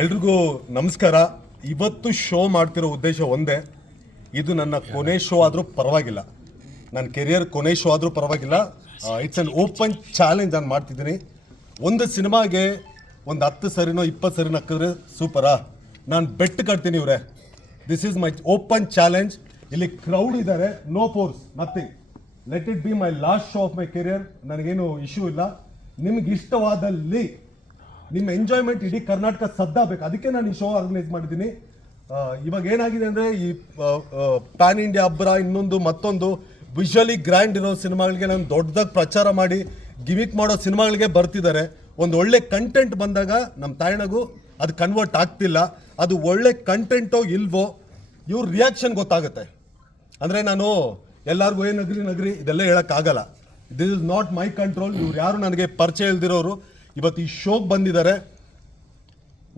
ಎಲ್ರಿಗೂ ನಮಸ್ಕಾರ ಇವತ್ತು ಶೋ ಮಾಡ್ತಿರೋ ಉದ್ದೇಶ ಒಂದೇ ಇದು ನನ್ನ ಕೊನೆ ಶೋ ಆದರೂ ಪರವಾಗಿಲ್ಲ ನನ್ನ ಕೆರಿಯರ್ ಕೊನೆ ಶೋ ಆದರೂ ಪರವಾಗಿಲ್ಲ ಇಟ್ಸ್ ಅನ್ ಓಪನ್ ಚಾಲೆಂಜ್ ನಾನು ಮಾಡ್ತಿದ್ದೀನಿ ಒಂದು ಸಿನಿಮಾಗೆ ಒಂದು ಹತ್ತು ಸರಿನೋ ಇಪ್ಪತ್ತು ಸರಿನೋ ಹಾಕಿದ್ರೆ ಸೂಪರಾ ನಾನು ಬೆಟ್ ಕಟ್ತೀನಿ ಇವರೇ this is my open challenge ಇಲ್ಲಿ ಕ್ರೌಡ್ ಇದ್ದಾರೆ no force nothing let it be my last show of my career ನನಗೇನು ಇಶ್ಯೂ ಇಲ್ಲ ನಿಮ್ಗೆ ಇಷ್ಟವಾದಲ್ಲಿ ನಿಮ್ಮ ಎಂಜಾಯ್ಮೆಂಟ್ ಇಡೀ ಕರ್ನಾಟಕ ಸದ್ದಾಗಬೇಕು ಅದಕ್ಕೆ ನಾನು ಈ ಶೋ ಆರ್ಗನೈಸ್ ಮಾಡಿದ್ದೀನಿ ಇವಾಗ ಏನಾಗಿದೆ ಅಂದರೆ ಈ ಪ್ಯಾನ್ ಇಂಡಿಯಾ ಅಬ್ಬರ ಇನ್ನೊಂದು ಮತ್ತೊಂದು ವಿಜುವಲಿ ಗ್ರ್ಯಾಂಡ್ ಇರೋ ಸಿನಿಮಾಗಳಿಗೆ ನಾನು ದೊಡ್ಡದಾಗಿ ಪ್ರಚಾರ ಮಾಡಿ ಗಿಮಿಕ್ ಮಾಡೋ ಸಿನಿಮಾಗಳಿಗೆ ಬರ್ತಿದ್ದಾರೆ ಒಂದು ಒಳ್ಳೆ ಕಂಟೆಂಟ್ ಬಂದಾಗ ನಮ್ಮ ತಾಯಣಗೂ ಅದು ಕನ್ವರ್ಟ್ ಆಗ್ತಿಲ್ಲ ಅದು ಒಳ್ಳೆ ಕಂಟೆಂಟೋ ಇಲ್ವೋ ಇವ್ರ ರಿಯಾಕ್ಷನ್ ಗೊತ್ತಾಗುತ್ತೆ ಅಂದರೆ ನಾನು ಎಲ್ಲರಿಗೂ ಏನು ನಗರಿ ನಗರಿ ಇದೆಲ್ಲ ಹೇಳೋಕ್ಕಾಗಲ್ಲ this is not my control ಇವ್ರು ಯಾರು ನನಗೆ ಪರಿಚಯ ಇಲ್ದಿರೋರು ಇವತ್ತು ಈ ಶೋಗೆ ಬಂದಿದ್ದಾರೆ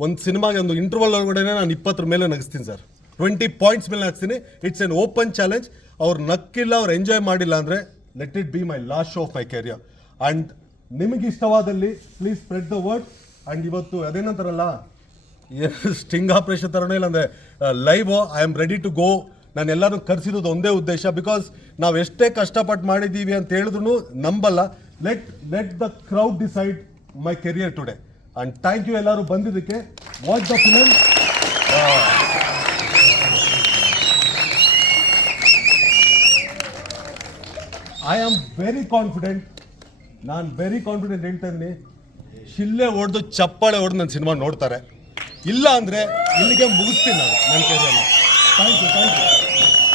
ಒಂದು ಸಿನಿಮಾಗೆ ಒಂದು ಇಂಟರ್ವಲ್ ಒಳಗಡೆ ನಾನು ಇಪ್ಪತ್ತರ ಮೇಲೆ ನಗಿಸ್ತೀನಿ ಸರ್ ಟ್ವೆಂಟಿ ಪಾಯಿಂಟ್ಸ್ ಮೇಲೆ ನಗಿಸ್ತೀನಿ ಇಟ್ಸ್ ಎನ್ ಓಪನ್ ಚಾಲೆಂಜ್ ಅವ್ರು ನಕ್ಕಿಲ್ಲ ಅವ್ರು ಎಂಜಾಯ್ ಮಾಡಿಲ್ಲ ಅಂದರೆ let it be my last show of my career and ನಿಮಗೆ ಇಷ್ಟವಾದಲ್ಲಿ please spread the word and ಇವತ್ತು ಅದೇನಂತಾರಲ್ಲ ಸ್ಟಿಂಗ್ ಆಪ್ರೇಷನ್ ಇಲ್ಲ ಅಂದರೆ live I am ready to go ನಾನು ಎಲ್ಲರೂ ಕರೆಸಿರೋದು ಒಂದೇ ಉದ್ದೇಶ ಬಿಕಾಸ್ ನಾವು ಎಷ್ಟೇ ಕಷ್ಟಪಟ್ಟು ಮಾಡಿದ್ದೀವಿ ಅಂತ ಹೇಳಿದ್ರು ನಂಬಲ್ಲ let let the crowd decide my career today and thank you ಎಲ್ಲರೂ ಬಂದಿದ್ದಕ್ಕೆ watch the film I am very confident ನಾನು ವೆರಿ ಕಾನ್ಫಿಡೆಂಟ್ ಹೇಳ್ತಾ ಶಿಲ್ಲೆ ಹೊಡೆದು ಚಪ್ಪಾಳೆ ಹೊಡೆದು ನನ್ನ ಸಿನಿಮಾ ನೋಡ್ತಾರೆ ಇಲ್ಲ ಅಂದರೆ ಇಲ್ಲಿಗೆ ಮುಗಿಸ್ತೀನಿ ನಾನು ನನ್ನ ಥ್ಯಾಂಕ್ ಯು ಥ್ಯಾಂಕ್ ಯು